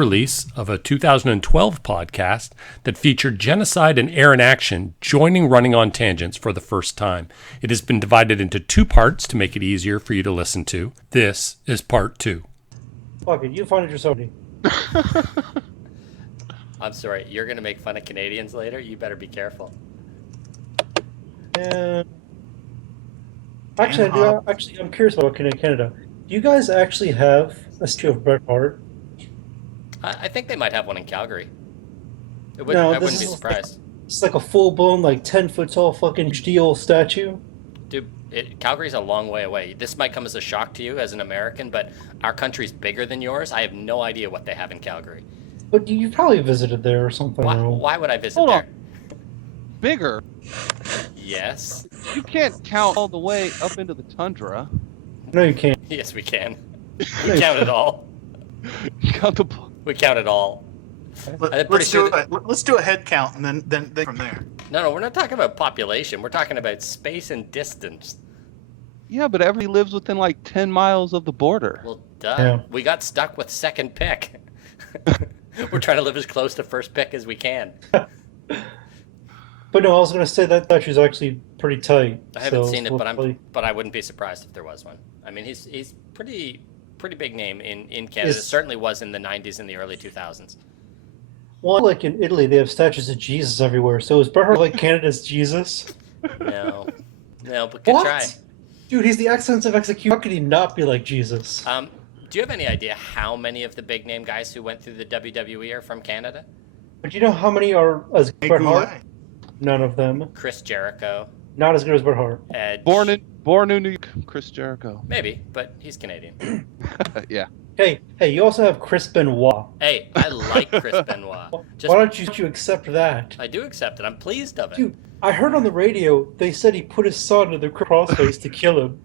release of a 2012 podcast that featured genocide and Aaron Action joining Running on Tangents for the first time. It has been divided into 2 parts to make it easier for you to listen to. This is part 2. Fuck it, you find it yourself. I'm sorry, you're going to make fun of Canadians later? You better be careful. Actually, I'm curious about Canada. Do you guys actually have a statue of Bret Hart? I think they might have one in Calgary. I No, wouldn't be surprised. It's like a full-blown, 10-foot tall fucking steel statue. Dude, Calgary's a long way away. This might come as a shock to you as an American, but our country's bigger than yours. I have no idea what they have in Calgary. But you probably visited there or something. Why would I visit Hold there? on. Bigger? Yes. You can't count all the way up into the tundra. No, you can't. Yes, we can. We count it all. You count the... We count it all. Let's do a head count and then from there. No, we're not talking about population. We're talking about space and distance. Yeah, but everybody lives within 10 miles of the border. Well, duh. Yeah. We got stuck with second pick. We're trying to live as close to first pick as we can. But no, I was going to say that statue's actually pretty tight. I haven't seen it, but I wouldn't be surprised if there was one. I mean, he's pretty big name in Canada. Certainly was in the 90s and the early 2000s. Well, like in Italy, they have statues of Jesus everywhere. So is Bret Hart like Canada's Jesus? No, but good try. Dude, he's the excellence of execution. How could he not be like Jesus? Do you have any idea how many of the big name guys who went through the WWE are from Canada? But you know how many are as good as Bret Hart? None of them. Chris Jericho. Not as good as Bret Hart. Edge. Born in New York, Chris Jericho. Maybe, but he's Canadian. Yeah. Hey, you also have Chris Benoit. Hey, I like Chris Benoit. Why don't you accept that? I do accept it. I'm pleased of it. Dude, I heard on the radio they said he put his son in the crossface to kill him.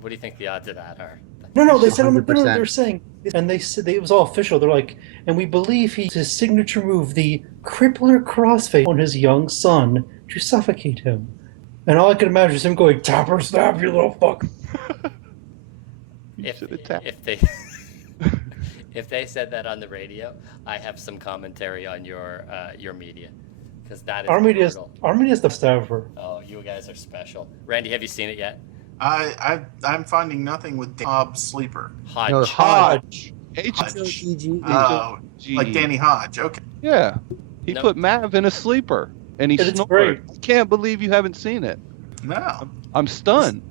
What do you think the odds of that are? No, they said on the video they were saying, and they said it was all official. They're like, and we believe his signature move, the crippler crossface, on his young son to suffocate him. And all I can imagine is him going, "Tap or snap, you little fuck." If they said that on the radio, I have some commentary on your media, because that is our media's the best ever. Oh, you guys are special. Randy, have you seen it yet? I'm finding nothing with Hobbs Sleeper. Hodge. No, Hodge. H-O-G-G. Oh, like Danny Hodge. Okay. Yeah. He put Mav in a sleeper, and he snored. I can't believe you haven't seen it. No. I'm stunned.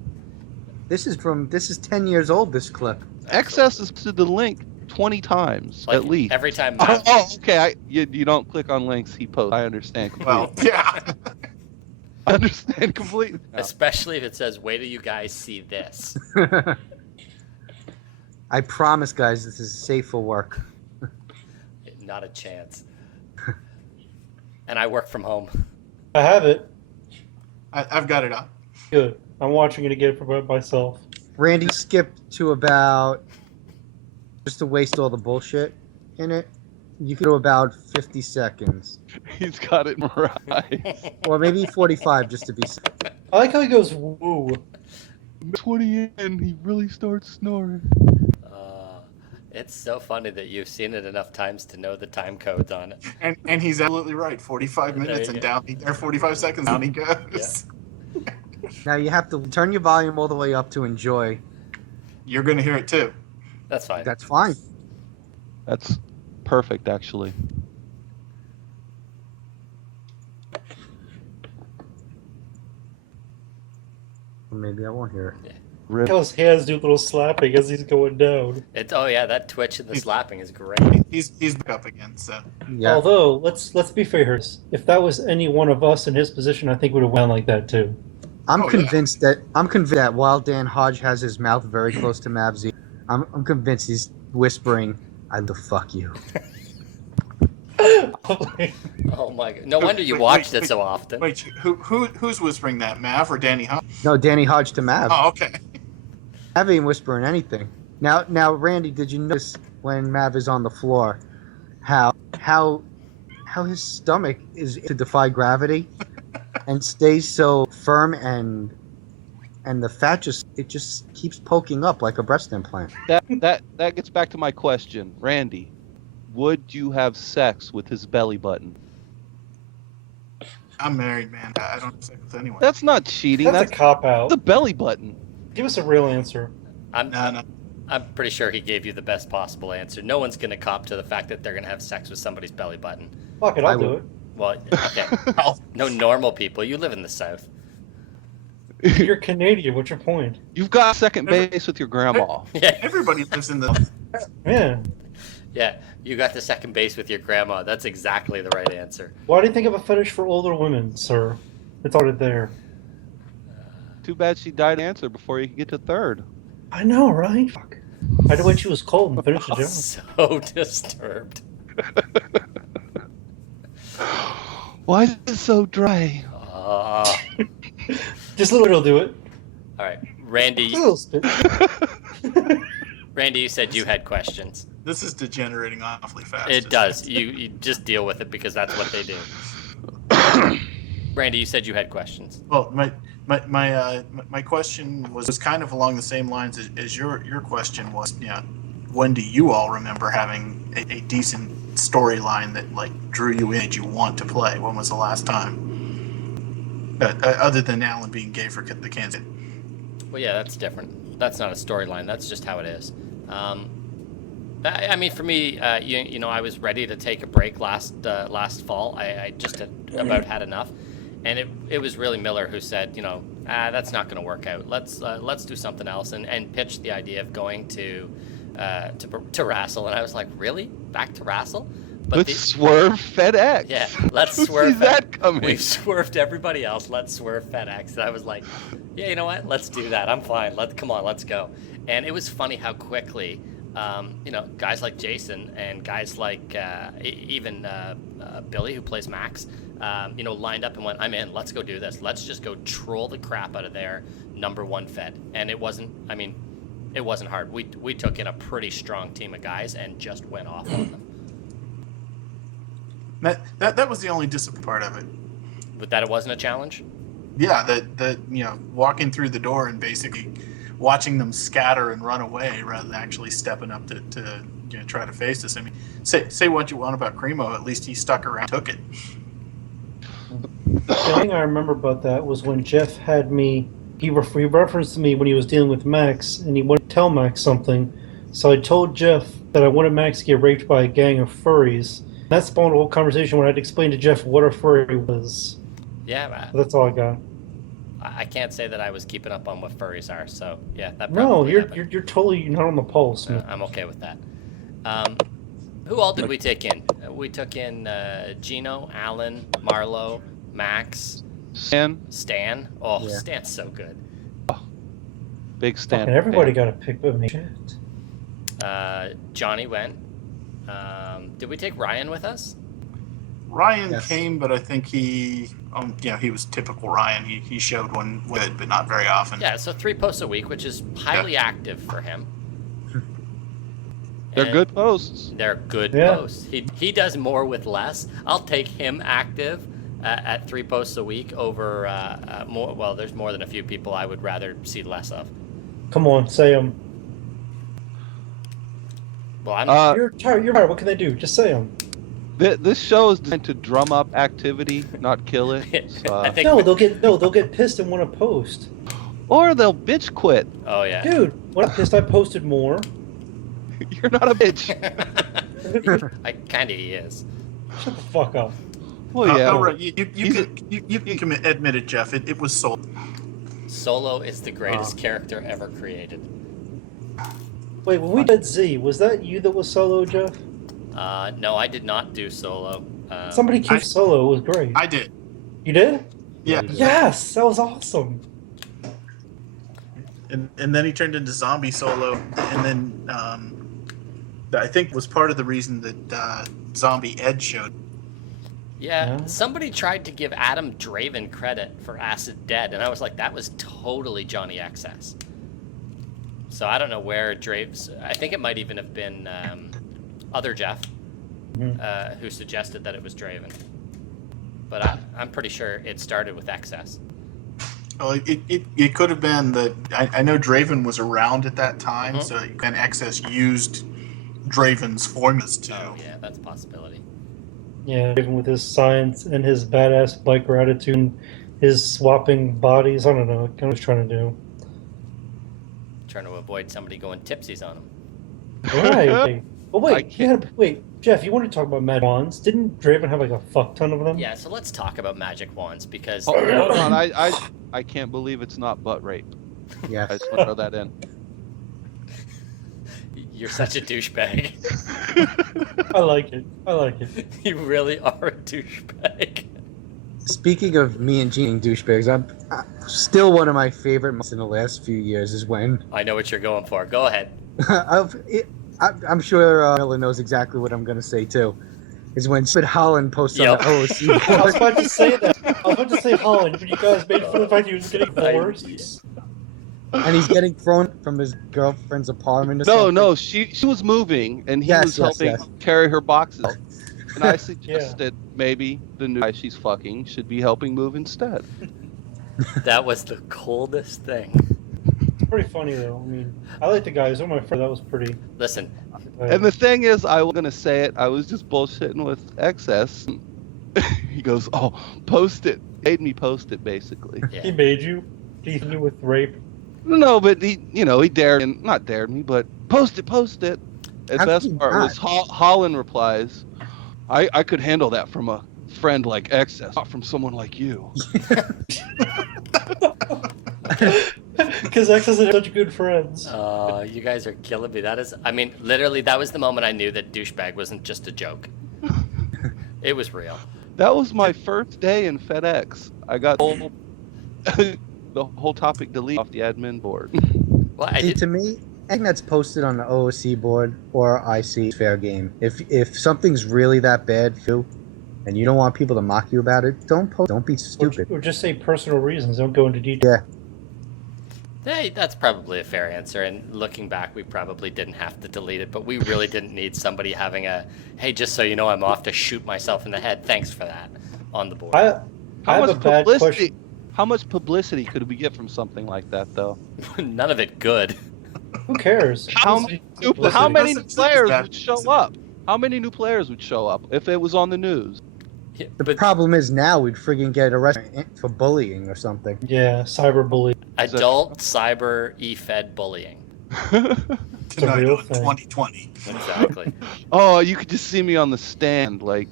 This is 10 years old, this clip. Excess has posted the link 20 times, at least. Every time. Okay. You don't click on links he posts. I understand completely. Well, yeah. I understand completely. Especially if it says, "Wait till you guys see this." I promise, guys, this is safe for work. Not a chance. And I work from home. I have it. I've got it up. Good. I'm watching it again for myself. Randy skipped to about, just to waste all the bullshit in it, you could do about 50 seconds. He's got it right. Or maybe 45, just to be safe. I like how he goes, woo. 20 in, he really starts snoring. It's so funny that you've seen it enough times to know the time codes on it. And he's absolutely right. 45 minutes and down, or 45 seconds down he goes. Yeah. Now you have to turn your volume all the way up to enjoy. You're going to hear it too. That's fine. That's fine. That's perfect, actually. Maybe I won't hear it. Rip. His hands do a little slapping as he's going down. That twitch and the slapping is great. He's back up again, so. Yeah. Although, let's be fair. If that was any one of us in his position, I think would have went like that too. I'm convinced that while Dan Hodge has his mouth very close to Mav's ear, I'm convinced he's whispering, "I the fuck you." Oh my god! No wonder you watched it so often. Wait, who's whispering that, Mav or Danny Hodge? No, Danny Hodge to Mav. Oh, okay. Mav ain't whispering anything. Now, Randy, did you notice when Mav is on the floor, how his stomach is to defy gravity, and stays so firm, and the fat just keeps poking up like a breast implant. That gets back to my question, Randy. would you have sex with his belly button? I'm married, man. I don't have sex with anyone. That's not cheating. That's a cop-out. The belly button. Give us a real answer. I'm pretty sure he gave you the best possible answer. No one's going to cop to the fact that they're going to have sex with somebody's belly button. Fuck it, I'll do it. Well, okay. No normal people. You live in the South. You're Canadian. What's your point? You've got second base with your grandma. Yeah. Everybody lives in the... Yeah. Yeah, you got the second base with your grandma. That's exactly the right answer. Why do you think of a fetish for older women, sir? It's already there. Too bad she died answer before you could get to third. I know, right? Fuck. I had to wait she was cold and finish the job. So disturbed. Why is it so dry? Just a little bit will do it. All right, Randy. A little spit. Randy, you said you had questions. This is degenerating awfully fast. It does. You just deal with it because that's what they do. Randy, you said you had questions. Well, my question was kind of along the same lines as your question was. Yeah, when do you all remember having a decent storyline that like drew you in, made you want to play? When was the last time? Other than Alan being gay for the Kansas. Well, yeah, that's different. That's not a storyline. That's just how it is. I mean, for me, you know, I was ready to take a break last fall. I just about had enough, and it was really Miller who said, you know, that's not going to work out. Let's do something else, and pitched the idea of going to Wrestle, and I was like, really, back to Wrestle? But let's swerve FedEx. Yeah, let's swerve. Who sees that coming? We've swerved everybody else. Let's swerve FedEx. And I was like, yeah, you know what? Let's do that. I'm fine. Come on, let's go. And it was funny how quickly, you know, guys like Jason and guys like even Billy, who plays Max, you know, lined up and went, I'm in. Let's go do this. Let's just go troll the crap out of their number one Fed. And it wasn't. I mean, it wasn't hard. We took in a pretty strong team of guys and just went off on them. That was the only disappointing part of it. But that it wasn't a challenge? Yeah, that you know, walking through the door and basically watching them scatter and run away rather than actually stepping up to you know, try to face us. I mean, say what you want about Cremo, at least he stuck around, took it. The thing I remember about that was when Jeff had me. He referenced me when he was dealing with Max, and he wanted to tell Max something. So I told Jeff that I wanted Max to get raped by a gang of furries. That spawned a whole conversation where I had to explain to Jeff what a furry was. Yeah, so that's all I got. I can't say that I was keeping up on what furries are, so yeah, that no, probably you're totally not on the pulse. I'm okay with that. Who all did we take in? We took in Gino, Alan, Marlo, Max, Stan. Oh, yeah. Stan's so good. Big Stan. And everybody got a pick but me. Shit. Johnny went. Did we take Ryan with us? Ryan came, but I think he was typical Ryan. He showed when good, but not very often. Yeah, so 3 posts a week, which is highly active for him. They're good posts. They're good posts. He does more with less. I'll take him active at 3 posts a week over more. Well, there's more than a few people I would rather see less of. Come on, say them. Well, you're tired. What can they do? Just say them. This show is designed to drum up activity, not kill it. So, they'll get pissed and want to post. Or they'll bitch quit. Oh yeah, dude. When I'm pissed, I posted more. You're not a bitch. I kind of is. Shut the fuck up. Well, yeah. Right. You can admit it, Jeff. It was Solo. Solo is the greatest character ever created. Wait, when we did Z, was that you that was Solo, Jeff? No, I did not do Solo. Somebody kept Solo. It was great. I did. You did? Yeah. Yes, that was awesome. And then he turned into Zombie Solo, and then I think was part of the reason that Zombie Ed showed. Yeah, somebody tried to give Adam Draven credit for Acid Dead, and I was like, that was totally Johnny XS. So I don't know where Draves. I think it might even have been other Jeff who suggested that it was Draven. But I'm pretty sure it started with XS. Well, it could have been that I know Draven was around at that time, so then XS used Draven's formulas too. Oh, yeah, that's a possibility. Yeah, even with his science and his badass biker attitude and his swapping bodies, I don't know what he's trying to do. Trying to avoid somebody going tipsies on him. Right. But wait, Jeff, you want to talk about magic wands? Didn't Draven have like a fuck ton of them? Yeah, so let's talk about magic wands because... Hold on, I can't believe it's not butt rape. Yeah. I just want to throw that in. You're such a douchebag. I like it. You really are a douchebag. Speaking of me and Gene douchebags, I'm still one of my favorite moments in the last few years is when... I know what you're going for. Go ahead. I'm sure Miller knows exactly what I'm going to say, too. Is when Sid Holland posts on the OOC board. I was about to say that. I was about to say Holland, but you guys made fun of the fact he was getting divorced. And he's getting thrown from his girlfriend's apartment. No, she was moving, and he was helping carry her boxes. And I suggested maybe the new guy she's fucking should be helping move instead. That was the coldest thing. It's pretty funny, though. I mean, I like the guys. Oh, my friend, that was pretty... Listen. And the thing is, I was going to say it, I was just bullshitting with XS. He goes, oh, post it. Made me post it, basically. Yeah. He made you? Teasing you with rape? No, but he not dared me, but post it. And the best part was Holland replies, I could handle that from a friend like XS, not from someone like you. Because XS are such good friends. You guys are killing me. Literally, that was the moment I knew that douchebag wasn't just a joke. It was real. That was my first day in FedEx. I got the whole topic deleted off the admin board. Well, to me, anything that's posted on the OOC board or IC is fair game. If something's really that bad for you, and you don't want people to mock you about it, don't post. Don't be stupid. Or just say personal reasons. Don't go into detail. Yeah. Hey, that's probably a fair answer. And looking back, we probably didn't have to delete it, but we really didn't need somebody having a, hey, just so you know, I'm off to shoot myself in the head. Thanks for that on the board. How much publicity could we get from something like that, though? None of it good. Who cares? How many new players would show up? How many new players would show up if it was on the news? Yeah, the problem is now we'd friggin' get arrested for bullying or something. Yeah, cyberbullying. Adult cyber e-fed bullying. Tonight on 2020. Exactly. Oh, you could just see me on the stand, like,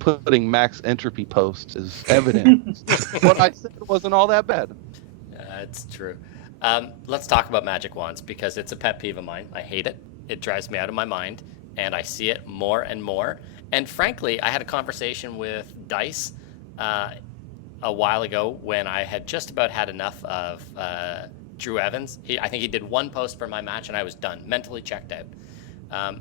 putting max entropy posts as evidence. What I said wasn't all that bad. It's true. Let's talk about magic wands because it's a pet peeve of mine. I hate it. It drives me out of my mind, and I see it more and more. And frankly, I had a conversation with Dice a while ago when I had just about had enough of Drew Evans. I think he did one post for my match, and I was done, mentally checked out.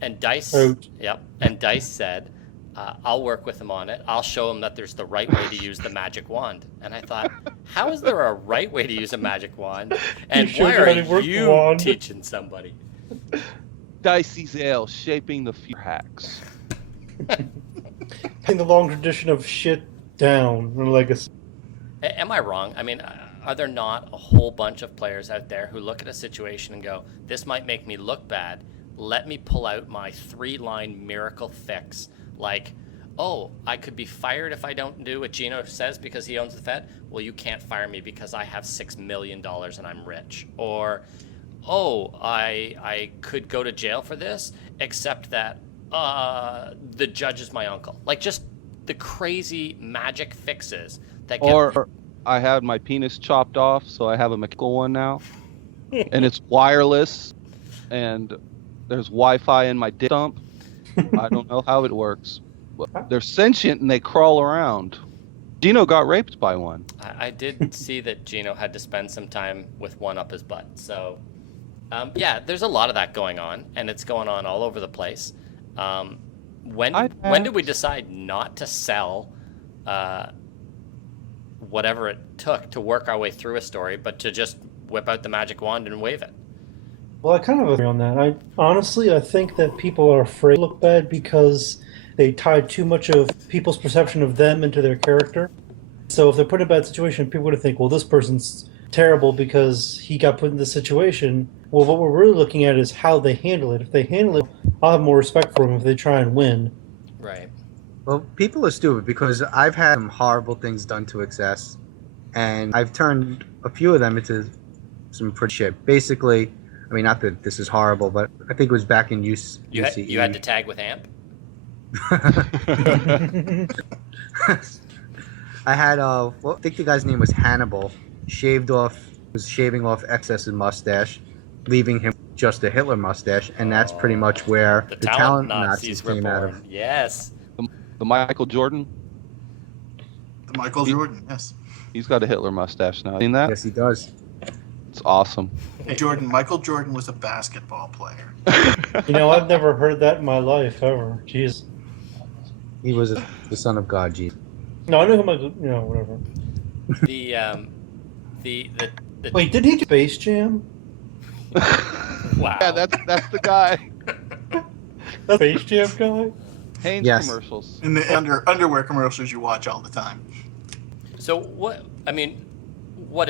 And Dice, And Dice said, I'll work with him on it. I'll show him that there's the right way to use the magic wand. And I thought, how is there a right way to use a magic wand? And why are you teaching somebody? Dicey's Ale, shaping the future hacks. In the long tradition of shit down and legacy. Am I wrong? I mean, are there not a whole bunch of players out there who look at a situation and go, this might make me look bad. Let me pull out my 3-line miracle fix. Like, oh, I could be fired if I don't do what Gino says because he owns the Fed. Well, you can't fire me because I have $6 million and I'm rich. Or, oh, I could go to jail for this, except that the judge is my uncle. Like, just the crazy magic fixes that get... Or I had my penis chopped off, so I have a mechanical one now. And it's wireless, and there's Wi-Fi in my dick dump. I don't know how it works. But they're sentient, and they crawl around. Gino got raped by one. I did see that Gino had to spend some time with one up his butt. So, yeah, there's a lot of that going on, and it's going on all over the place. When did we decide not to sell whatever it took to work our way through a story, but to just whip out the magic wand and wave it? Well, I kind of agree on that. I think that people are afraid to look bad because they tie too much of people's perception of them into their character. So if they're put in a bad situation, people would think, well, this person's terrible because he got put in this situation. Well, what we're really looking at is how they handle it. If they handle it, I'll have more respect for them if they try and win. Right. Well, people are stupid because I've had some horrible things done to excess, and I've turned a few of them into some pretty shit. Basically, I mean, not that this is horrible, but I think it was back in UCE. You had to tag with Amp? I had I think the guy's name was Hannibal. Was shaving off excess of mustache, leaving him just a Hitler mustache, and that's pretty much where The the talent talent Nazis Nazis came out were born. of. Yes. The Michael Jordan, The Michael Jordan, yes. he's got a Hitler mustache now. Seen that? Yes, he does. It's awesome. Hey, Michael Jordan was a basketball player. I've never heard that in my life ever. Jeez. He was the son of God, Jesus. No, I know who whatever. The Wait, did he do Space Jam? wow. Yeah, that's the guy. That Space Jam guy? Hanes Yes. commercials. In the underwear commercials you watch all the time. So what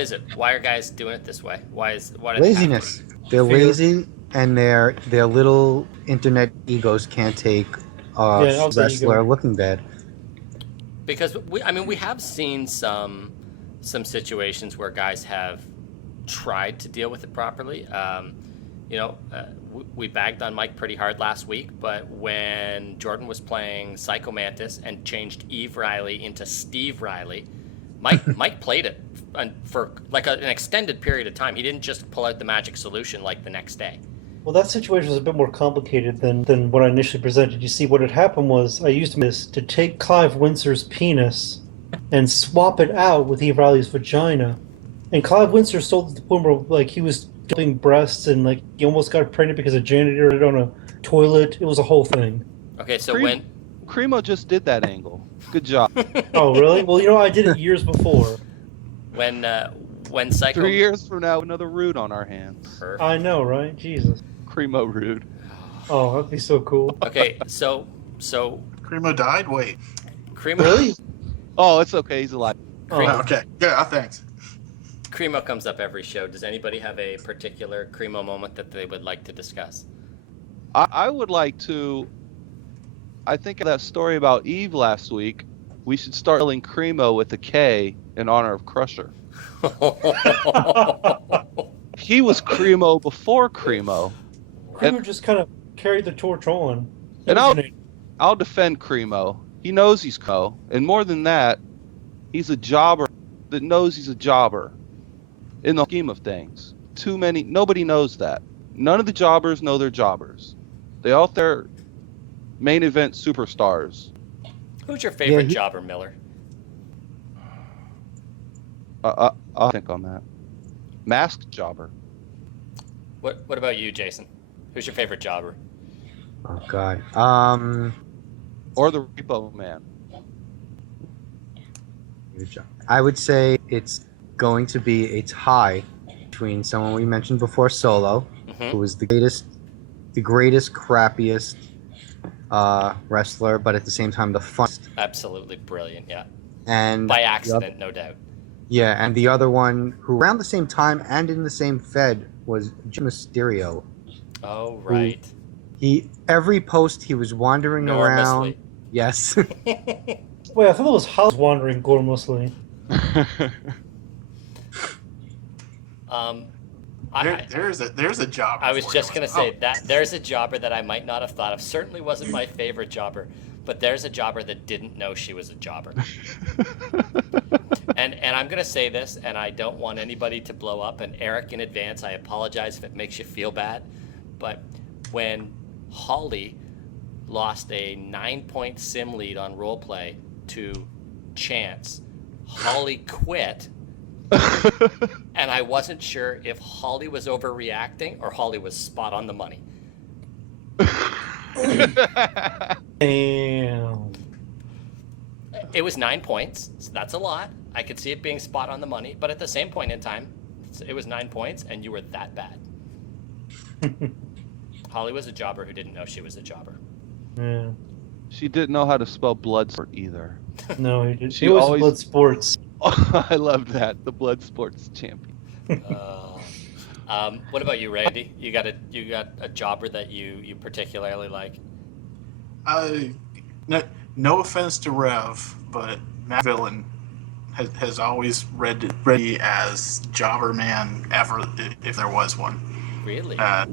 is it? Why are guys doing it this way? Why do Laziness. They're lazy, and their little internet egos can't take a wrestler looking bad. Because we have seen some situations where guys have tried to deal with it properly. We bagged on Mike pretty hard last week, but when Jordan was playing Psycho Mantis and changed Eve Riley into Steve Riley, Mike played it for like an extended period of time. He didn't just pull out the magic solution like the next day. Well, that situation was a bit more complicated than what I initially presented. You see, what had happened was I used this to take Clive Windsor's penis and swap it out with Eve Riley's vagina. And Clive Windsor sold it to the point where he was doing breasts and he almost got pregnant because a janitor did it on a toilet. It was a whole thing. Okay, so Cremo just did that angle. Good job. Oh, really? Well, I did it years before. when Psycho 3 years from now, another Rude on our hands. I know, right? Jesus. Cremo Rude. Oh, that'd be so cool. Okay, so Cremo died? Wait. Cremo Really? Oh, it's okay. He's alive. Oh, okay. Yeah, thanks. Cremo comes up every show. Does anybody have a particular Cremo moment that they would like to discuss? I would like to. I think of that story about Eve last week. We should start spelling Cremo with a K in honor of Crusher. He was Cremo before Cremo. Cremo just kind of carried the torch on. And I'll defend Cremo. He knows he's Co. And more than that, he's a jobber that knows he's a jobber in the scheme of things. Nobody knows that. None of the jobbers know they're jobbers. They all they're main event superstars. Who's your favorite jobber, Miller? I'll think on that. Masked jobber. What about you, Jason? Who's your favorite jobber? Oh God. Or the Repo Man. I would say it's going to be a tie between someone we mentioned before, Solo, who was the greatest, crappiest wrestler, but at the same time the funnest. Absolutely brilliant, yeah. And by accident, no doubt. Yeah, and the other one who around the same time and in the same Fed was Jim Mysterio. Oh, right. Every post he was wandering around. Yes. Wait, I thought it was Hodge wandering gormlessly. There's a jobber. I was just gonna say that there's a jobber that I might not have thought of. Certainly wasn't my favorite jobber, but there's a jobber that didn't know she was a jobber. and I'm gonna say this, and I don't want anybody to blow up. And Eric, in advance, I apologize if it makes you feel bad, but when Holly lost a 9-point sim lead on roleplay to Chance, Holly quit. And I wasn't sure if Holly was overreacting or Holly was spot on the money. Damn. It was 9 points, so that's a lot. I could see it being spot on the money, but at the same point in time, it was 9 points, and you were that bad. Holly was a jobber who didn't know she was a jobber. Yeah. She didn't know how to spell Bloodsport either. No, he didn't. She was Blood Sports. I loved that. The Blood Sports champion. What about you, Randy? You got a jobber that you particularly like? No offense to Rev, but Matt Villain has always read me as Jobber Man ever, if there was one. Really? I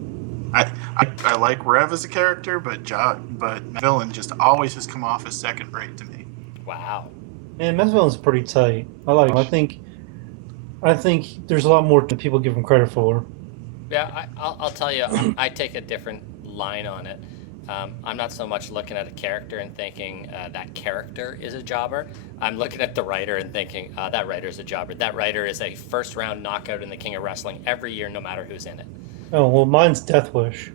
like Rev as a character, but Villain just always has come off as second rate to me. Wow. And Matt Villain's pretty tight. I like him. I think there's a lot more than people give him credit for. Yeah, I'll tell you, I take a different line on it. I'm not so much looking at a character and thinking that character is a jobber. I'm looking at the writer and thinking that writer is a jobber. That writer is a first-round knockout in the King of Wrestling every year, no matter who's in it. Oh, well, mine's Death Wish.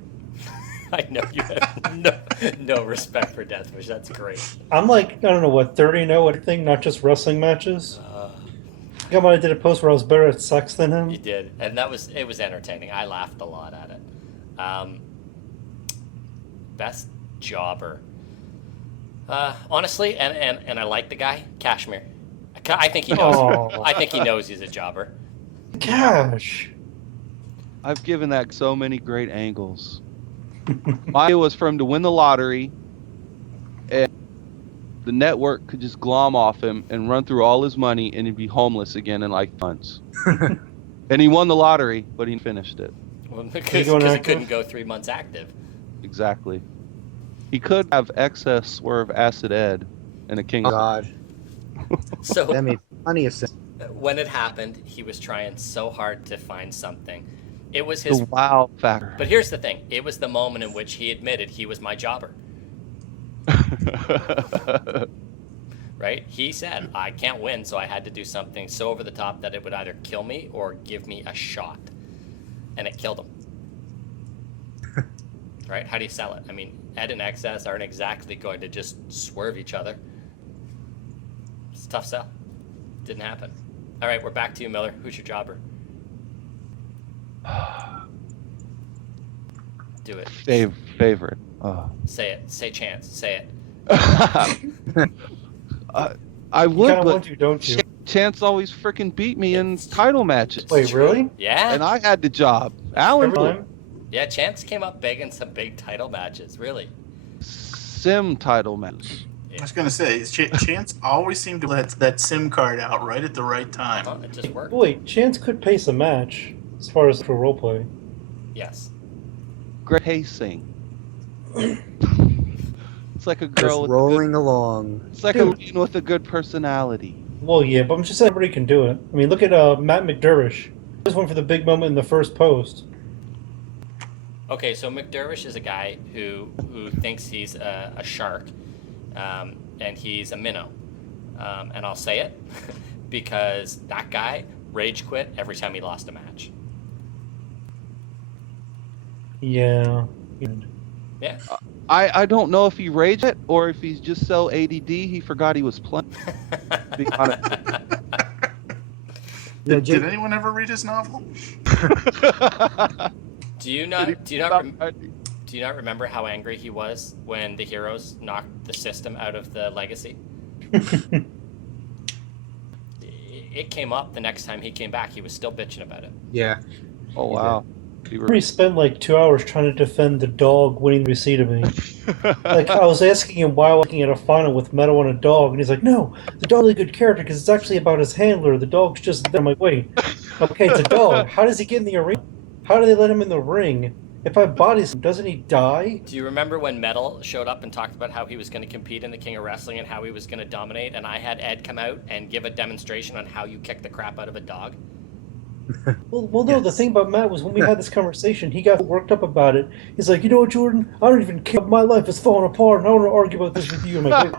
I know you have no respect for Death Wish. That's great. I'm like, I don't know, what, 30-0 everything, not just wrestling matches? I might have did a post where I was better at sex than him. You did, and it was entertaining. I laughed a lot at it. Best jobber. Honestly, and I like the guy, Kashmir. I think he knows. Oh. I think he knows he's a jobber. Cash. I've given that so many great angles. My idea was for him to win the lottery, and the network could just glom off him and run through all his money, and he'd be homeless again in like months. And he won the lottery, but he finished it. Well, because he couldn't go 3 months active. Exactly. He could have excess Swerve Acid Ed and a King. Oh, God. So That made plenty of sense. when it happened, he was trying so hard to find something. It was his The wow factor. But here's the thing. It was the moment in which he admitted he was my jobber. Right? He said, I can't win, so I had to do something so over the top that it would either kill me or give me a shot. And it killed him. Right? How do you sell it? I mean, Ed and XS aren't exactly going to just swerve each other. It's a tough sell. Didn't happen. All right, we're back to you, Miller. Who's your jobber? Do it. Favorite. Say it. Say Chance. Say it. I would, You kind of but want to, don't you? Chance always freaking beat me in title matches. Wait, really? Yeah. And I had the job. Alan Every time? Yeah, Chance came up big in some big title matches, really. Sim title match. I was going to say, Chance always seemed to let that SIM card out right at the right time. It just worked. Wait, Chance could pace a match as far as for roleplay. Yes. Great pacing. It's like a girl Just with rolling along. it's like Dude. a lean with a good personality. Well, yeah, but I'm just saying everybody can do it. I mean, look at Matt McDervish. He just went for the big moment in the first post. Okay, so McDervish is a guy who thinks he's a shark, and he's a minnow. And I'll say it because that guy rage quit every time he lost a match. Yeah. Yeah. I don't know if he raged it or if he's just so ADD he forgot he was playing. To be honest. Did anyone ever read his novel? Do you not remember how angry he was when the heroes knocked the system out of the legacy? It came up the next time he came back. He was still bitching about it. Yeah. Oh wow. He spent like 2 hours trying to defend the dog winning the receipt of me. Like, I was asking him why I was looking at a final with Meadow and a dog, and he's like, no, the dog's a really good character because it's actually about his handler. The dog's just there. I'm like, wait, okay, it's a dog. How does he get in the arena? How do they let him in the ring? If I bodies him, doesn't he die? Do you remember when Metal showed up and talked about how he was going to compete in the King of Wrestling and how he was going to dominate, and I had Ed come out and give a demonstration on how you kick the crap out of a dog? Well, no, the thing about Matt was when we had this conversation, he got worked up about it. He's like, you know what, Jordan? I don't even care. My life is falling apart, and I want to argue about this with you. I'm like,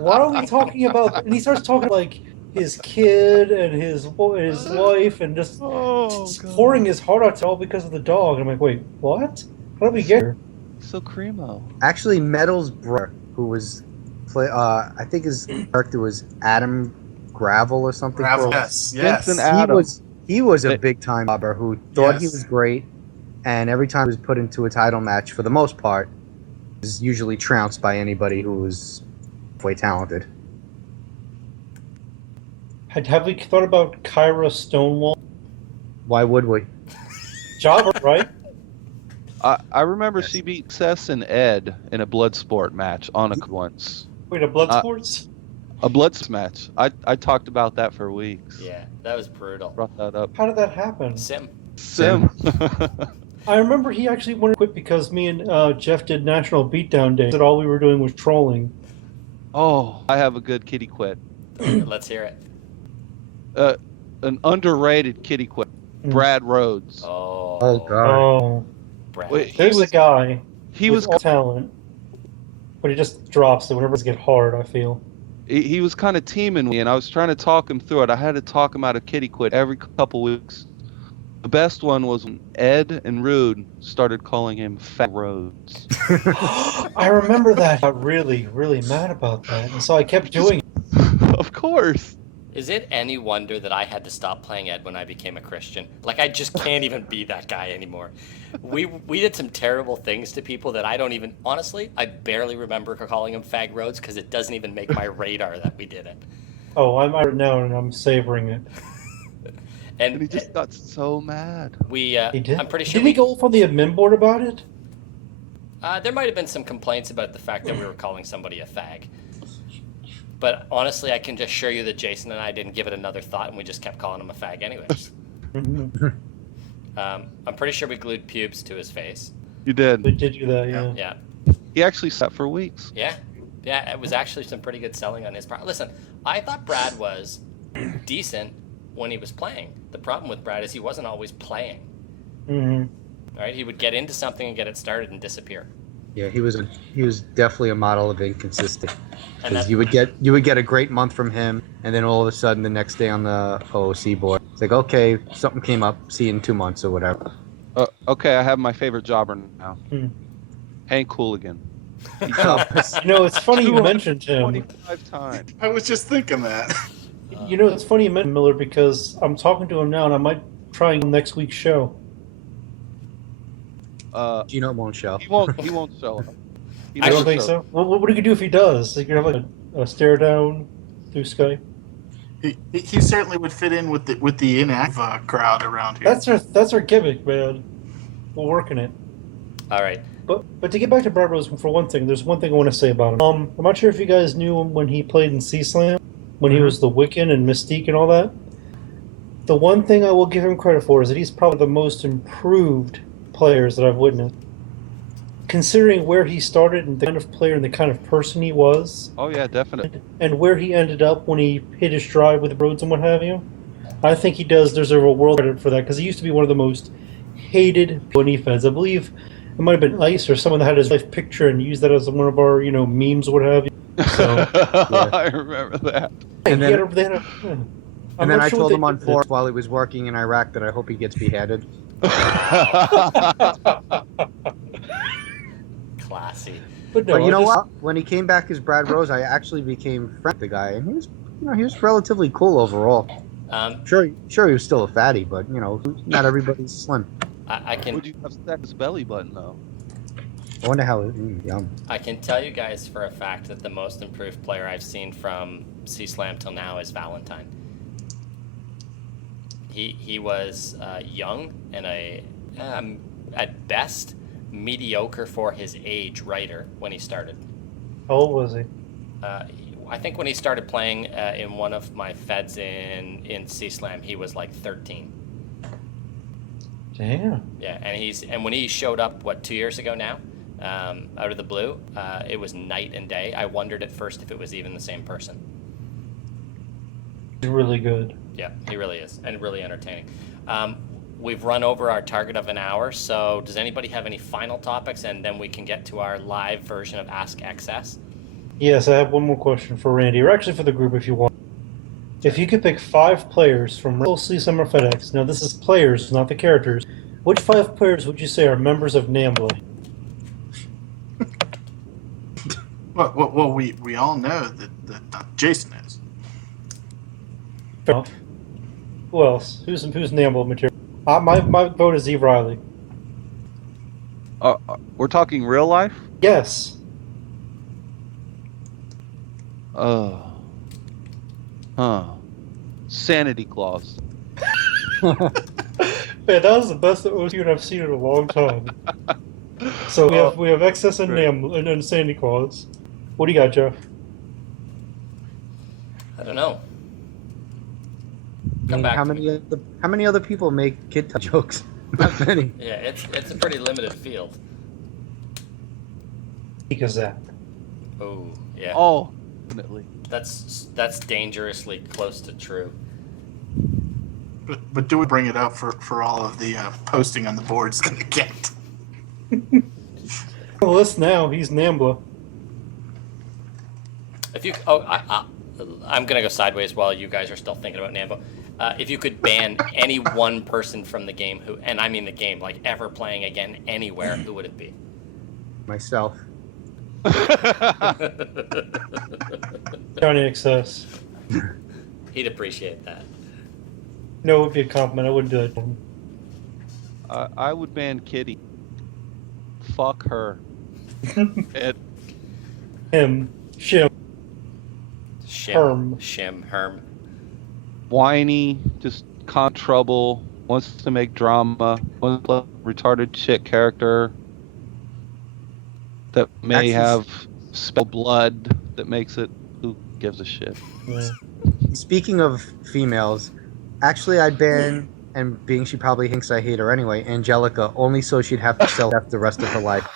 why are we talking about... And he starts talking like his kid and his wife and just pouring his heart out to all because of the dog. And I'm like, wait, what? How did we get here? So Cremo. Actually, Metal's brother, who was I think his character was Adam Gravel or something. Yes. Vincent Adams. He was a big time jobber who thought he Yes. was great, and every time he was put into a title match, for the most part, was usually trounced by anybody who was way talented. Have we thought about Kyra Stonewall? Why would we? Jobber, right? I remember she beat Sess and Ed in a blood sport match on a once. Wait, a blood sports? A blood match. I talked about that for weeks. Yeah, that was brutal. Brought that up. How did that happen? Sim. I remember he actually wanted to quit because me and Jeff did National Beatdown Day. That all we were doing was trolling. Oh, I have a good kitty quit. Let's hear it. An underrated kitty quit. Brad Rhodes. Oh God. Oh. Brad. Wait, There's a guy. He with was all talent, but he just drops it whenever it's get hard, I feel. he was kind of teaming me, and I was trying to talk him through it. I had to talk him out of kitty quit every couple weeks. The best one was when Ed and Rude started calling him Fat Rhodes. I remember that. I got really, really mad about that, and so I kept doing it. Of course. Is it any wonder that I had to stop playing Ed when I became a Christian? Like, I just can't even be that guy anymore. We did some terrible things to people that I don't even... Honestly, I barely remember calling him Fag Rhodes because it doesn't even make my radar that we did it. Oh, I'm out now, and I'm savoring it. And he just got so mad. He did? I'm pretty sure Did we go off on the admin board about it? There might have been some complaints about the fact that we were calling somebody a fag. But honestly, I can just assure you that Jason and I didn't give it another thought, and we just kept calling him a fag anyways. I'm pretty sure we glued pubes to his face. You did. We did do that, yeah. Yeah. He actually sat for weeks. Yeah. Yeah, it was actually some pretty good selling on his part. Listen, I thought Brad was decent when he was playing. The problem with Brad is he wasn't always playing. Mm-hmm. Right? He would get into something and get it started and disappear. Yeah, he was definitely a model of inconsistent. And Because you would get a great month from him, and then all of a sudden the next day on the OOC board, it's like, okay, something came up. See you in 2 months or whatever. Okay, I have my favorite jobber now. Hank Cooligan. It's funny you mentioned him. 25 times. I was just thinking that. It's funny you mentioned Miller because I'm talking to him now, and I might try next week's show. Gino won't show. He won't show up. I don't think so. What do you do if he does? Like, you have like a stare down through Skype. He certainly would fit in with the inactive crowd around here. That's our gimmick, man. We're working it. All right. But to get back to Brad Rose, for one thing, there's one thing I want to say about him. I'm not sure if you guys knew him when he played in C-Slam, when he was the Wiccan and Mystique and all that. The one thing I will give him credit for is that he's probably the most improved players that I've witnessed. Considering where he started and the kind of player and the kind of person he was. Oh yeah, definitely. And where he ended up when he hit his stride with Rhodes and what have you. I think he does deserve a world credit for that because he used to be one of the most hated feds. I believe it might have been Ice or someone that had his life picture and used that as one of our, memes or what have you. So, yeah. I remember that. And then, I'm then not I sure told what him they on did. force while he was working in Iraq that I hope he gets beheaded. Classy. But you know what? When he came back as Brad Rose, I actually became friends with the guy, and he was relatively cool overall. Sure, he was still a fatty, but not everybody's slim. I can. Would you have stuck his belly button though? I wonder how. Yum. I can tell you guys for a fact that the most improved player I've seen from C-Slam till now is Valentine. He was young and at best mediocre for his age writer when he started. How old was he? I think when he started playing in one of my feds in C-Slam, he was like 13. Damn. Yeah, and when he showed up 2 years ago now, out of the blue, it was night and day. I wondered at first if it was even the same person. He's really good. Yeah, he really is, and really entertaining. We've run over our target of an hour, so does anybody have any final topics, and then we can get to our live version of Ask XS? Yes, I have one more question for Randy, or actually for the group if you want. If you could pick 5 players from Rebel C-Slam or FedEx, now this is players, not the characters, which 5 players would you say are members of Nambla? Well, we all know that Jason is. Fair enough. Who else? Who's Nambla material? My vote is Eve Riley. We're talking real life? Yes. Sanity clause. Man, that was the best OC I've seen in a long time. So we have Excess and Nambla and Sandy Claus. What do you got, Jeff? I don't know. Come back. How many other people make kid jokes? Not many. Yeah, it's a pretty limited field. Because that. Oh, yeah. Oh, definitely. That's dangerously close to true. But do we bring it up for all of the posting on the board it's going to get? Well, listen now. He's Nambla. If you, I'm gonna go sideways while you guys are still thinking about Nambla. If you could ban any one person from the game, and I mean the game, like ever playing again anywhere, who would it be? Myself. Johnny Excess. He'd appreciate that. No, it would be a compliment. I wouldn't do that to him. I would ban Kitty. Fuck her. Him. Herm. Whiny, just con trouble, wants to make drama, wants to play a retarded shit character that may have spell blood that makes it. Who gives a shit? Yeah. Speaking of females, actually I'd ban, and being she probably thinks I hate her anyway, Angelica, only so she'd have to sell death the rest of her life.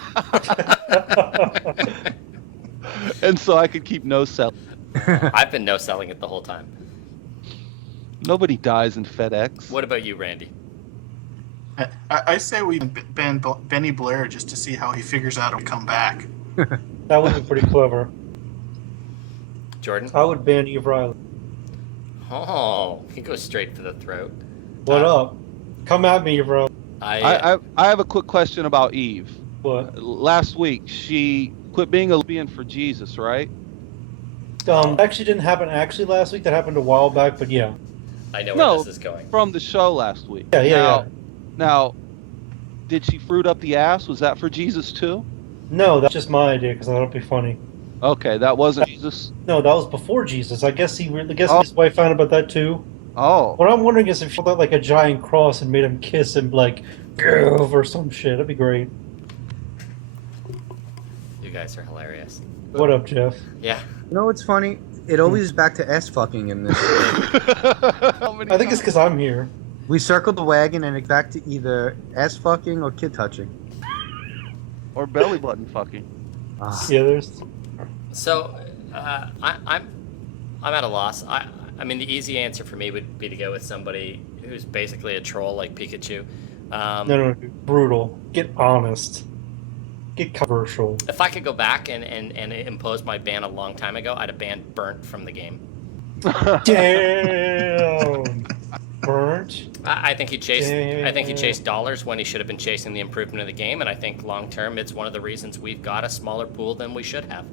And so I could keep no sell. I've been no selling it the whole time. Nobody dies in FedEx. What about you, Randy? I say we ban Benny Blair just to see how he figures out to come back. That would be pretty clever. Jordan? I would ban Eve Riley. Oh, he goes straight for the throat. What up? Come at me, bro. I have a quick question about Eve. What? Last week, she quit being a lesbian for Jesus, right? Actually didn't happen last week. That happened a while back, but yeah. I know where this is going. From the show last week. Yeah. Now, did she fruit up the ass? Was that for Jesus too? No, that's just my idea because I thought it'd be funny. Okay, that wasn't Jesus. No, that was before Jesus. I guess his wife found out about that too. Oh. What I'm wondering is if she put like a giant cross and made him kiss him like give or some shit. That'd be great. You guys are hilarious. What up, Jeff? Yeah. You know what's funny? It always is back to S fucking in this. I think it's because I'm here. We circled the wagon and it's back to either S fucking or kid touching. Or belly button fucking. Yeah, there's. So, I'm at a loss. I mean, the easy answer for me would be to go with somebody who's basically a troll like Pikachu. No, brutal. Get honest. Get commercial. If I could go back and impose my ban a long time ago, I'd have banned Burnt from the game. Damn. Burnt. I think he chased dollars when he should have been chasing the improvement of the game, and I think long term it's one of the reasons we've got a smaller pool than we should have.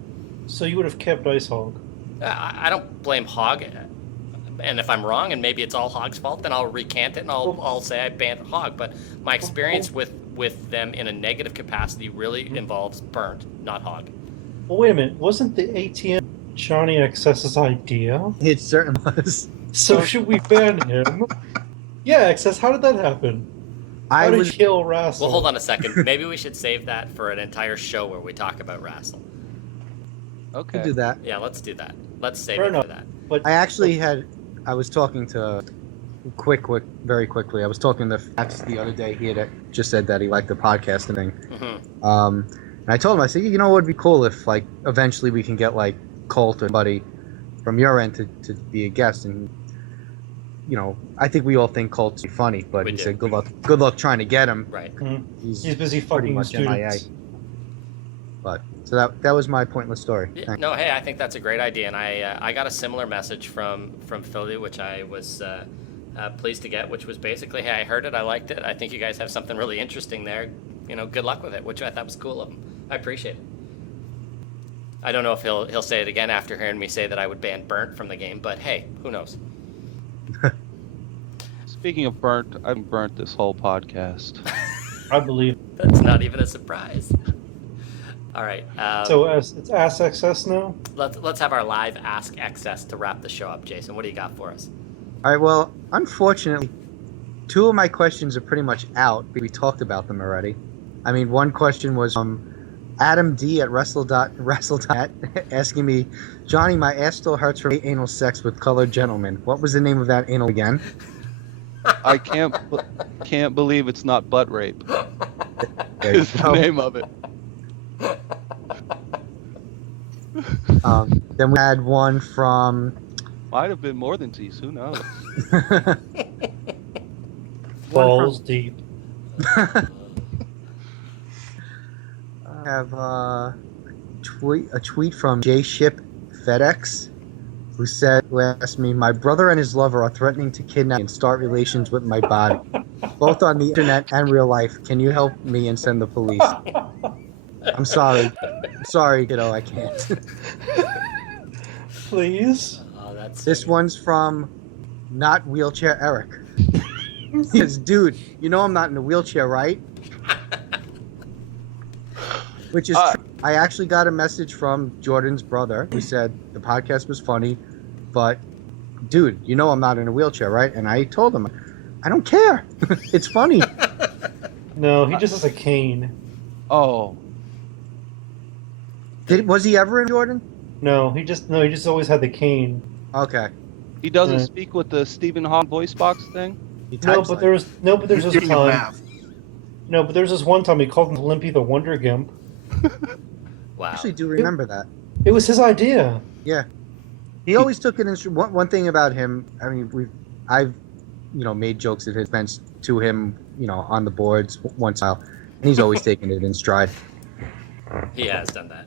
So you would have kept Ice Hog. I don't blame Hog, and if I'm wrong and maybe it's all Hog's fault, then I'll recant it and I'll say I banned Hog. But my experience with them in a negative capacity really involves Burnt, not Hog. Well, wait a minute. Wasn't the ATM Johnny Excess's idea? It certainly was. So should we ban him? Yeah, Excess, how did that happen? How did he kill Rassel? Well, hold on a second. Maybe we should save that for an entire show where we talk about Rassel. Okay. We'll do that. Yeah, let's do that. Let's save Fair it enough. for that. But I was talking to, very quickly, I was talking to Fax the other day. He had just said that he liked the podcast and thing. Mm-hmm. And I told him, I said, you know what would be cool if, like, eventually we can get, like, Colt or somebody from your end to be a guest. And, you know, I think we all think Colt's funny, but he said, good luck trying to get him. Right. He's busy pretty fucking much students. MIA. But so that was my pointless story. Yeah, no, hey, I think that's a great idea, and I got a similar message from Philly, which I was pleased to get, which was basically, hey, I heard it, I liked it, I think you guys have something really interesting there, you know, good luck with it, which I thought was cool of him. I appreciate it. I don't know if he'll say it again after hearing me say that I would ban Burnt from the game, but hey, who knows? Speaking of Burnt, I've burnt this whole podcast. I believe. That's not even a surprise. All right. So it's Ask Excess now? Let's have our live Ask Excess to wrap the show up. Jason, what do you got for us? All right, well, unfortunately, two of my questions are pretty much out. We talked about them already. I mean, one question was Adam D at wrestle.net asking me, Johnny, my ass still hurts from anal sex with colored gentlemen. What was the name of that anal again? I can't believe it's not butt rape. Is the name of it. Then we had one from... Might have been more than T's. Who knows? Balls deep. I have a tweet from J-Ship FedEx who asked me, my brother and his lover are threatening to kidnap me and start relations with my body, both on the internet and real life. Can you help me and send the police? I'm sorry, kiddo, I can't. Please. Oh, that's This one's from Not Wheelchair Eric. He says, dude, you know I'm not in a wheelchair, right? Which is true. I actually got a message from Jordan's brother who said the podcast was funny, but dude, you know I'm not in a wheelchair, right? And I told him, I don't care. It's funny. No, he just has a cane. Oh. Was he ever in Jordan? No, he just always had the cane. Okay. He doesn't Yeah. speak with the Stephen Hawking voice box thing? He No, types but like there's this Speaking of time. math, No, but there's this one time he called him Limpy the Wonder Gimp. wow. I actually do remember that. It was his idea. Yeah. He always took it in. One thing about him, I mean, I've made jokes at his expense to him, on the boards once in a while, and he's always taken it in stride. He has done that.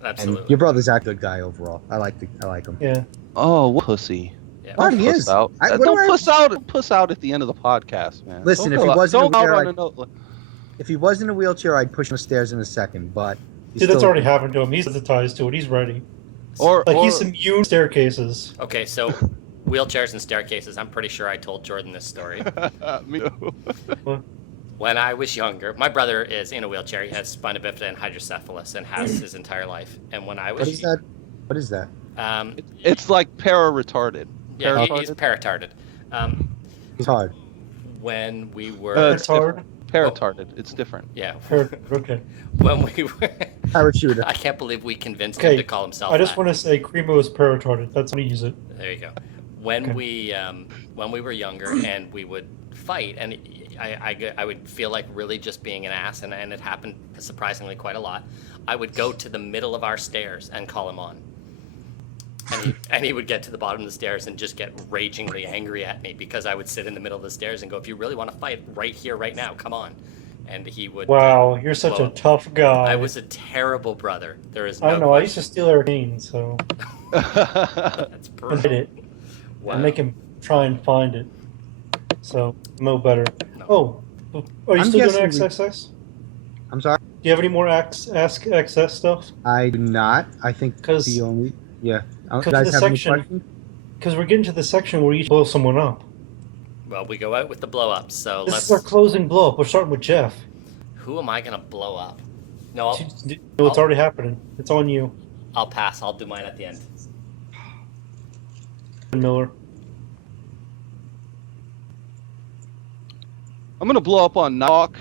And Absolutely. your brother's a good guy overall. I like him. Yeah. Oh, what pussy. Yeah. What? Don't He puss is. out. What Don't do I- puss out at the end of the podcast, man. Listen, Don't if he go out- wasn't don't a out wheelchair, on a note. If he was in a wheelchair, I'd push him upstairs in a second. But he's Dude, that's still- already happened to him. He's sensitized to it. He's ready. Or He's immune to staircases. Okay, so wheelchairs and staircases. I'm pretty sure I told Jordan this story. me too. When I was younger, my brother is in a wheelchair. He has spina bifida and hydrocephalus and has his entire life. And when I was... What is that? What is that? It's like para-retarded. Yeah, he's paratarded. It's hard. When we were... That's it's different. hard. Paratarded. It's different. Yeah. Okay. When we were... Parachuter. I can't believe we convinced Okay. him to call himself I just that. want to say Creemo is paratarded. That's how you use it. There you go. When Okay. we were younger and we would fight, and I would feel like really just being an ass, and it happened surprisingly quite a lot. I would go to the middle of our stairs and call him on, and he would get to the bottom of the stairs and just get ragingly angry at me because I would sit in the middle of the stairs and go, "If you really want to fight, right here, right now, come on." And he would. Wow, you're such blow a up. tough guy. I was a terrible brother. There is no. I don't know. I used to steal their cane, so That's I perfect. did it. Wow. And make him try and find it. So no better. No. Oh, are you I'm still doing guessing XXS? I'm sorry. Do you have any more Ask XS stuff? I do not. I think 'Cause- the only. Yeah. You 'cause guys the have any section- questions? Because we're getting to the section where you each blow someone up. Well, we go out with the blow ups. So This let's. is our closing blow up. We're starting with Jeff. Who am I gonna blow up? No, No, it's already happening. It's on you, I'll pass. I'll do mine at the end. Miller. I'm gonna blow up on Knock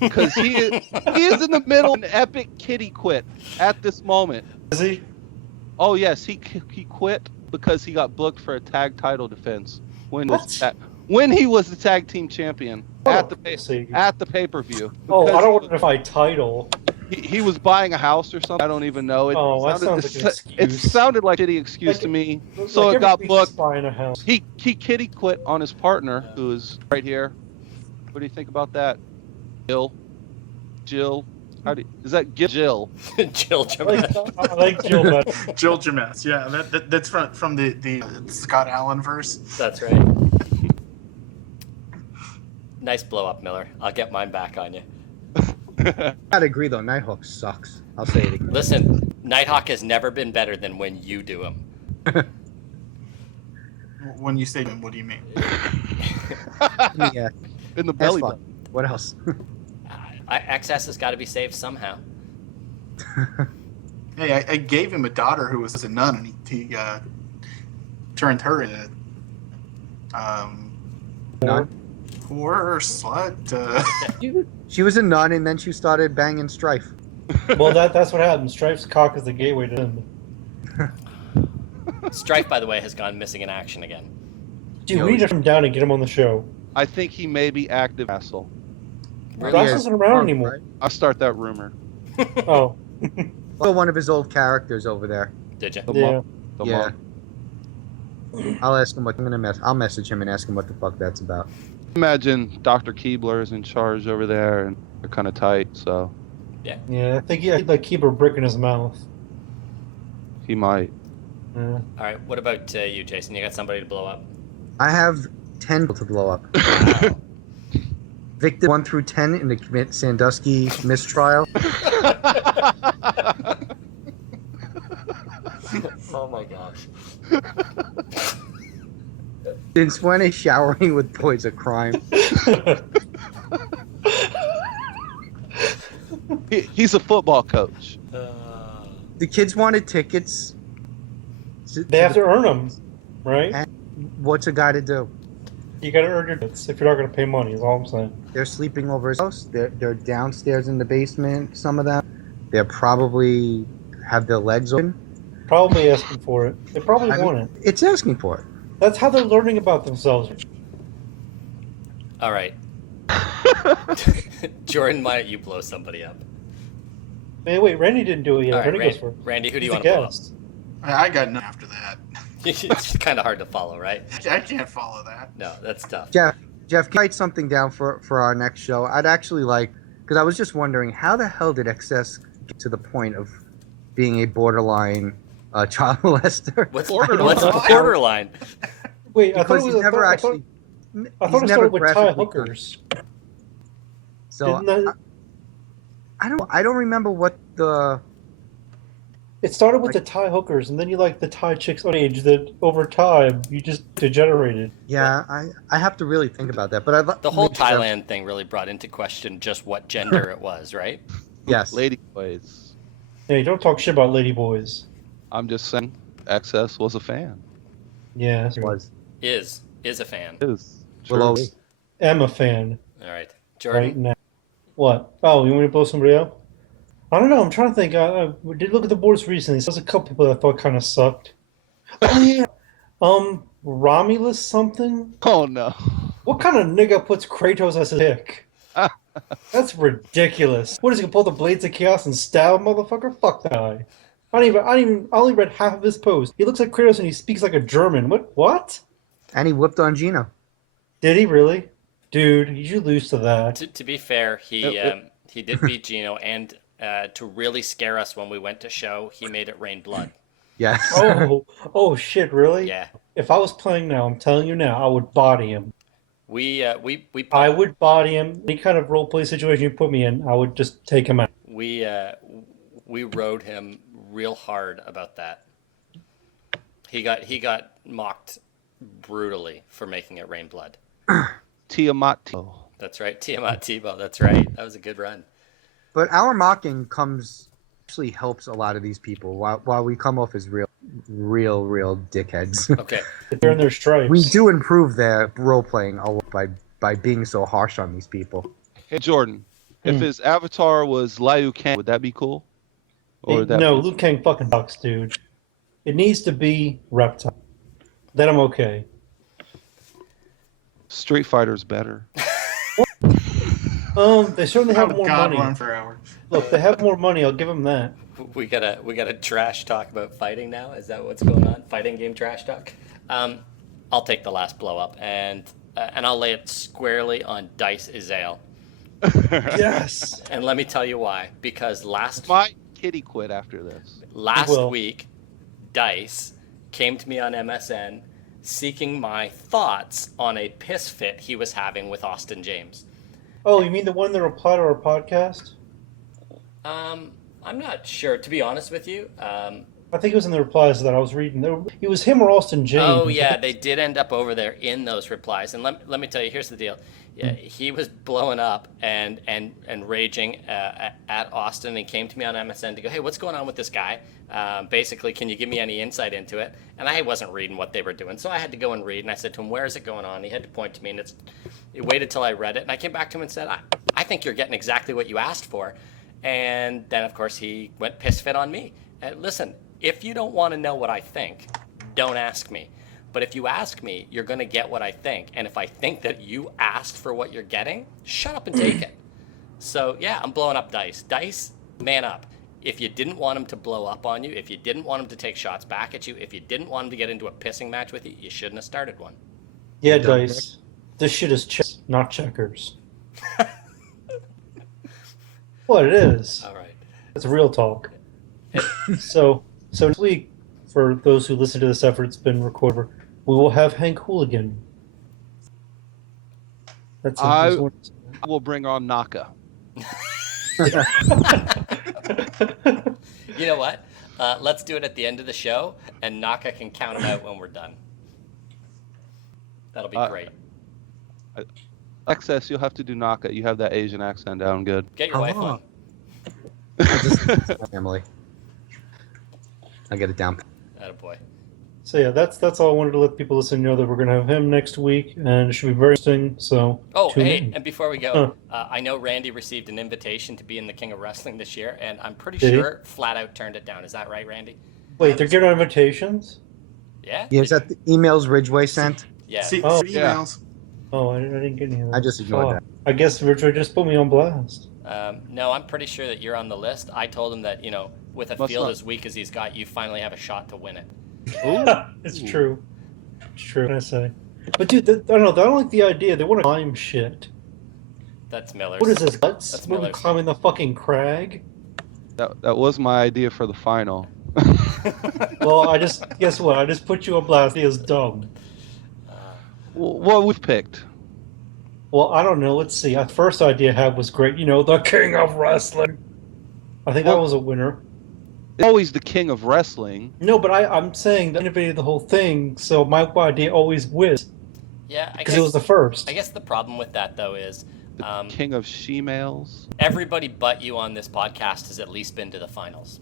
because he is in the middle of an epic kitty quit at this moment. Is he? Oh yes, he quit because he got booked for a tag title defense when he was the tag team champion at the pay-per-view. Oh, I Because don't want to fight title. he was buying a house or something. I don't even know. That sounds like an It excuse. sounded like a shitty excuse Like- to me. Like So it got everybody's booked. buying a house. He kitty quit on his partner, who is right here. What do you think about that? Jill. Is that Jill? Jill I like Jill better. Jill James. Yeah, that's from the Scott Allen verse. That's right. Nice blow up, Miller. I'll get mine back on you. I gotta agree though. Nighthawk sucks. I'll say it again. Listen, Nighthawk has never been better than when you do him. When you say him, what do you mean? Yeah. In the That's belly fun. button. What else? XS has got to be saved somehow. Hey, I gave him a daughter who was a nun, and he turned her into None? Whore, slut. She was a nun, and then she started banging Strife. Well, that's what happened. Strife's cock is the gateway to him. Strife, by the way, has gone missing in action again. Dude, we need to come down and get him on the show. I think he may be active, asshole. Ross isn't around anymore. Right? I'll start that rumor. Oh. Well, one of his old characters over there. Did you? The Yeah. monk. The Yeah. monk. I'll ask him what I'll message him and ask him what the fuck that's about. Imagine Dr. Keebler is in charge over there, and they're kind of tight, so Yeah, I think he'd like keep a brick in his mouth. he might. Yeah. All right. What about you, Jason? You got somebody to blow up? I have 10 to blow up. Victim 1 through 10 in the commit Sandusky mistrial. Oh my gosh. Since when is showering with boys a crime? He's a football coach. The kids wanted tickets. They have to earn them, right? What's a guy to do? You gotta earn your tickets if you're not gonna pay money, is all I'm saying. They're sleeping over his house. They're downstairs in the basement, some of them. They're probably have their legs open. Probably asking for it. They probably want it. It's asking for it. That's how they're learning about themselves. All right. Jordan, why don't you blow somebody up? Hey, wait, Randy didn't do it yet. All right, Randy goes first. Randy, who do He's you want the to blow up? guest. I got none after that. It's kind of hard to follow, right? I can't follow that. No, that's tough. Jeff, can you write something down for our next show? I'd actually like, because I was just wondering, how the hell did XS get to the point of being a borderline child molester? What's borderline? borderline? Wait, I thought Because it was he's never I actually. thought it he's started with Thai graphically hookers. So Didn't that- I don't remember what the. It started with the Thai hookers, and then you like the Thai chicks on age that over time you just degenerated. Yeah, I have to really think about that. But The whole Thailand thing really brought into question just what gender it was, right? Yes. Lady boys. Hey, don't talk shit about lady boys. I'm just saying, XS was a fan. Yeah, that's right. Was. Is a fan. Is. Will always. Am a fan All right. right Jordan, now. What? Oh, you want me to blow somebody up? I don't know. I'm trying to think. I did look at the boards recently. So there's a couple people that I thought kind of sucked. Oh yeah. Romulus something. Oh no. What kind of nigga puts Kratos as his pick? That's ridiculous. What is he gonna pull the blades of chaos and stab a motherfucker? Fuck that guy. I only read half of his post. He looks like Kratos and he speaks like a German. What? And he whipped on Gino. Did he really? Dude, you lose to that. to be fair, he did beat Gino, and to really scare us when we went to show, he made it rain blood. Yes. Oh shit, really? Yeah. If I was playing now, I'm telling you now, I would body him. I would body him. Any kind of roleplay situation you put me in, I would just take him out. We rode him real hard about that. He got mocked brutally for making it rain blood. Tiamat. That's right, Tiamat Tebow. That's right. That was a good run. But our mocking actually helps a lot of these people while we come off as real dickheads. Okay. They're in their stripes. We do improve their role playing a lot by being so harsh on these people. Hey Jordan, if his avatar was Liu Kang, would that be cool? No, Liu Kang fucking sucks, dude. It needs to be Reptile. Then I'm okay. Street Fighter's better. They certainly have more money. Run for hours. Look, they have more money. I'll give them that. We gotta trash talk about fighting now. Is that what's going on? Fighting game trash talk. I'll take the last blow up and I'll lay it squarely on Dice Izale. Yes. And let me tell you why. Because My kitty quit after this. last week, Dice came to me on MSN seeking my thoughts on a piss fit he was having with Austin James. Oh, you mean the one that replied to our podcast? I'm not sure, to be honest with you. I think it was in the replies that I was reading. It was him or Austin James. Oh, yeah, they did end up over there in those replies. And let me tell you, here's the deal. Yeah, he was blowing up and raging at Austin. And he came to me on MSN to go, hey, what's going on with this guy? Basically, can you give me any insight into it? And I wasn't reading what they were doing, so I had to go and read. And I said to him, where is it going on? He had to point to me, and he waited till I read it. And I came back to him and said, I think you're getting exactly what you asked for. And then, of course, he went piss fit on me. And listen, if you don't want to know what I think, don't ask me. But if you ask me, you're going to get what I think. And if I think that you asked for what you're getting, shut up and take it. So, yeah, I'm blowing up Dice. Dice, man up. If you didn't want him to blow up on you, if you didn't want him to take shots back at you, if you didn't want him to get into a pissing match with you, you shouldn't have started one. Yeah, Dice. This shit is chess, not checkers. What it is. All right. It's real talk. So next week, for those who listen to this after it's been recorded, we will have Hank Hooligan. I will bring on Naka. You know what? Let's do it at the end of the show, and Naka can count him out when we're done. That'll be great. Access, you'll have to do Naka. You have that Asian accent down good. Get your wife on. Family. I get it down. Attaboy. So yeah, that's all I wanted to let people listen know that we're going to have him next week, and it should be very interesting. So tune in. And before we go, I know Randy received an invitation to be in the King of Wrestling this year, and I'm pretty sure flat out turned it down. Is that right, Randy? Wait, they're giving invitations? Yeah. Yeah, is that the emails Ridgeway sent? Yeah. See emails. Oh, I didn't get any of that. I just ignored that. I guess Ridgeway just put me on blast. No, I'm pretty sure that you're on the list. I told him that, with a field as weak as he's got, you finally have a shot to win it. It's true. It's true. What can I say? But dude, I don't know. I don't like the idea. They want to climb shit. That's Miller's. What is this? Guts? That's We're Miller's. climbing the fucking crag. That was my idea for the final. Well, guess what? I just put you on blast. It is dumb. What we've picked. Well, I don't know. Let's see. The first idea I had was great. The King of Wrestling. I think that was a winner. Always the King of Wrestling. No, but I'm saying that innovated the whole thing, so my idea always whizzed. Yeah, because it was the first. I guess the problem with that, though, is the King of She-Males. Everybody but you on this podcast has at least been to the finals.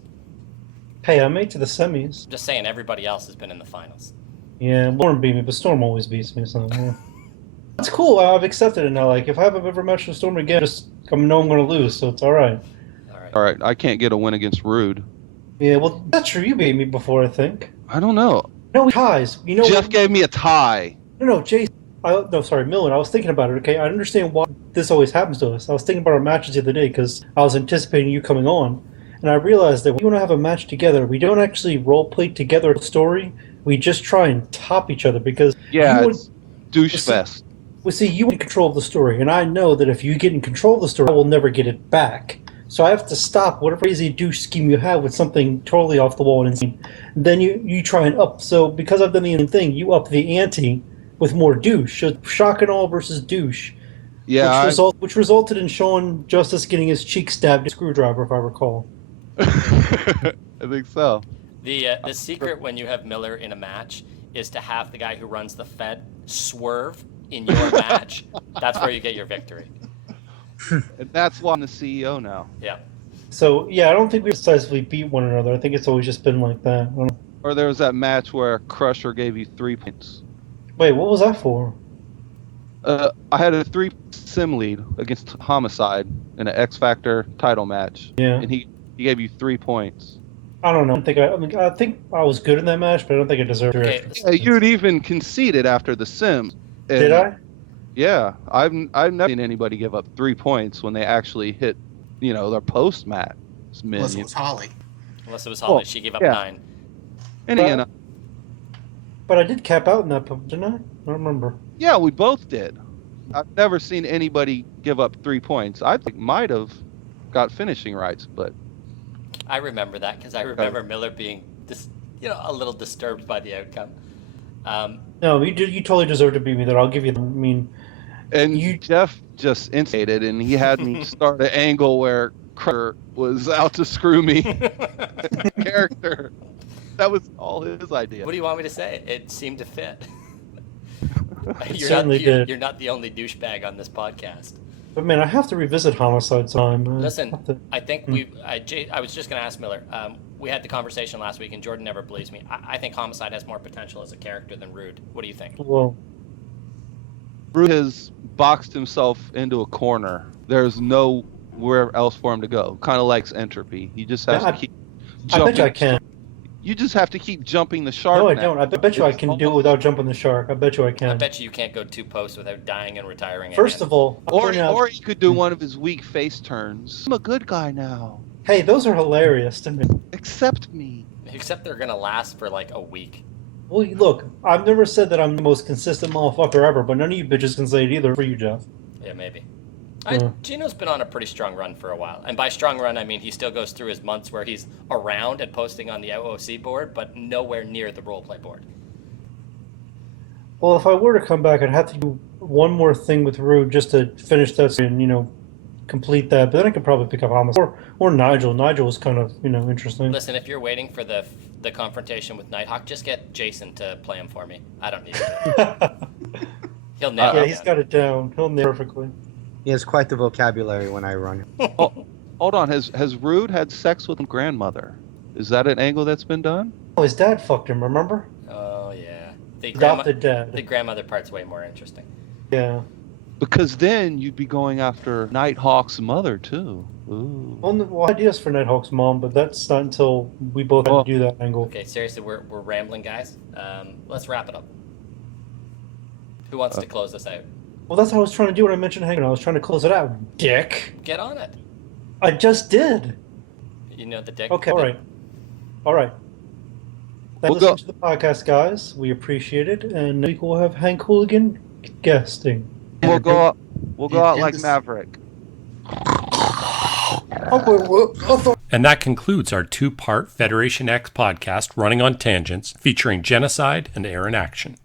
Hey, I made to the semis. Just saying, everybody else has been in the finals. Yeah, Storm beat me, but Storm always beats me, so yeah. That's cool. I've accepted it now. Like, if I have ever matched with Storm again, I know I'm going to lose, so it's all right. All right, I can't get a win against Rude. Yeah, well, that's true. You beat me before, I think. I don't know. No, ties. Jeff gave me a tie. No, Jason. Miller. I was thinking about it, okay? I understand why this always happens to us. I was thinking about our matches the other day because I was anticipating you coming on. And I realized that when we want to have a match together, we don't actually role-play together a story. We just try and top each other because... Yeah, it's douche fest. Well, see, you want in control of the story, and I know that if you get in control of the story, I will never get it back. So I have to stop whatever crazy douche scheme you have with something totally off the wall and insane. Then you try and up. So because I've done the same thing, you up the ante with more douche. So shock and all versus douche. Yeah. Which resulted in Sean Justice getting his cheek stabbed with a screwdriver, if I recall. I think so. The secret when you have Miller in a match is to have the guy who runs the Fed swerve in your match. That's where you get your victory. And that's why I'm the CEO now. Yeah. So, yeah, I don't think we decisively beat one another. I think it's always just been like that. Or there was that match where Crusher gave you 3 points. Wait, what was that for? I had a 3 sim lead against Homicide in an X Factor title match. Yeah. And he gave you 3 points. I don't know. I think I was good in that match, but I don't think I deserved it. Yeah, you'd even conceded after the sim. Did I? Yeah, I've never seen anybody give up 3 points when they actually hit, their post match. Unless it was Holly. She gave up 9. And again, but I did cap out in that, didn't I? I don't remember. Yeah, we both did. I've never seen anybody give up 3 points. I think might have got finishing rights, but I remember that because I remember Miller being a little disturbed by the outcome. No, you totally deserve to beat me there. I'll give you the, And Jeff just instigated, and he had me start an angle where Crusher was out to screw me. Character. That was all his idea. What do you want me to say? It seemed to fit. certainly did. You're not the only douchebag on this podcast. But man, I have to revisit Homicide sometime. Listen, I think I was just going to ask Miller. We had the conversation last week, and Jordan never believes me. I think Homicide has more potential as a character than Rude. What do you think? Well, Rude has boxed himself into a corner. There's nowhere else for him to go. Kind of like entropy. He just has to keep jumping. I bet you I can. You just have to keep jumping the shark. No, I don't. I bet you I can do it without jumping the shark. I bet you I can. I bet you can't go 2 posts without dying and retiring. First of all, or he could do one of his weak face turns. I'm a good guy now. Hey, those are hilarious to me. Accept me. Except they're going to last for like a week. Well, look, I've never said that I'm the most consistent motherfucker ever, but none of you bitches can say it either for you, Jeff. Yeah, maybe. Gino's been on a pretty strong run for a while. And by strong run, I mean he still goes through his months where he's around and posting on the OOC board, but nowhere near the roleplay board. Well, if I were to come back, I'd have to do one more thing with Rude just to finish that and, complete that. But then I could probably pick up Homicide. Or Nigel. Nigel was kind of, interesting. Listen, if you're waiting for the confrontation with Nighthawk, just get Jason to play him for me. I don't need to. He'll nail it. Yeah, he's got it down. He'll nail it perfectly. He has quite the vocabulary when I run. Hold on. Has Rude had sex with his grandmother? Is that an angle that's been done? Oh, his dad fucked him, remember? Oh, yeah. Adopted dad. The grandmother part's way more interesting. Yeah. Because then you'd be going after Nighthawk's mother, too. Ooh. Well, ideas for Nighthawk's mom, but that's not until we both have to do that angle. Okay, seriously, we're rambling, guys. Let's wrap it up. Who wants to close this out? Well, that's what I was trying to do when I mentioned hanging. I was trying to close it out, dick. Get on it. I just did. You know the dick. Okay, all right. Thanks for listening to the podcast, guys. We appreciate it, and next week we'll have Hank Hooligan guesting. We'll go out like Maverick. And that concludes our 2-part Federation X podcast running on tangents featuring Genocide and Air in Action.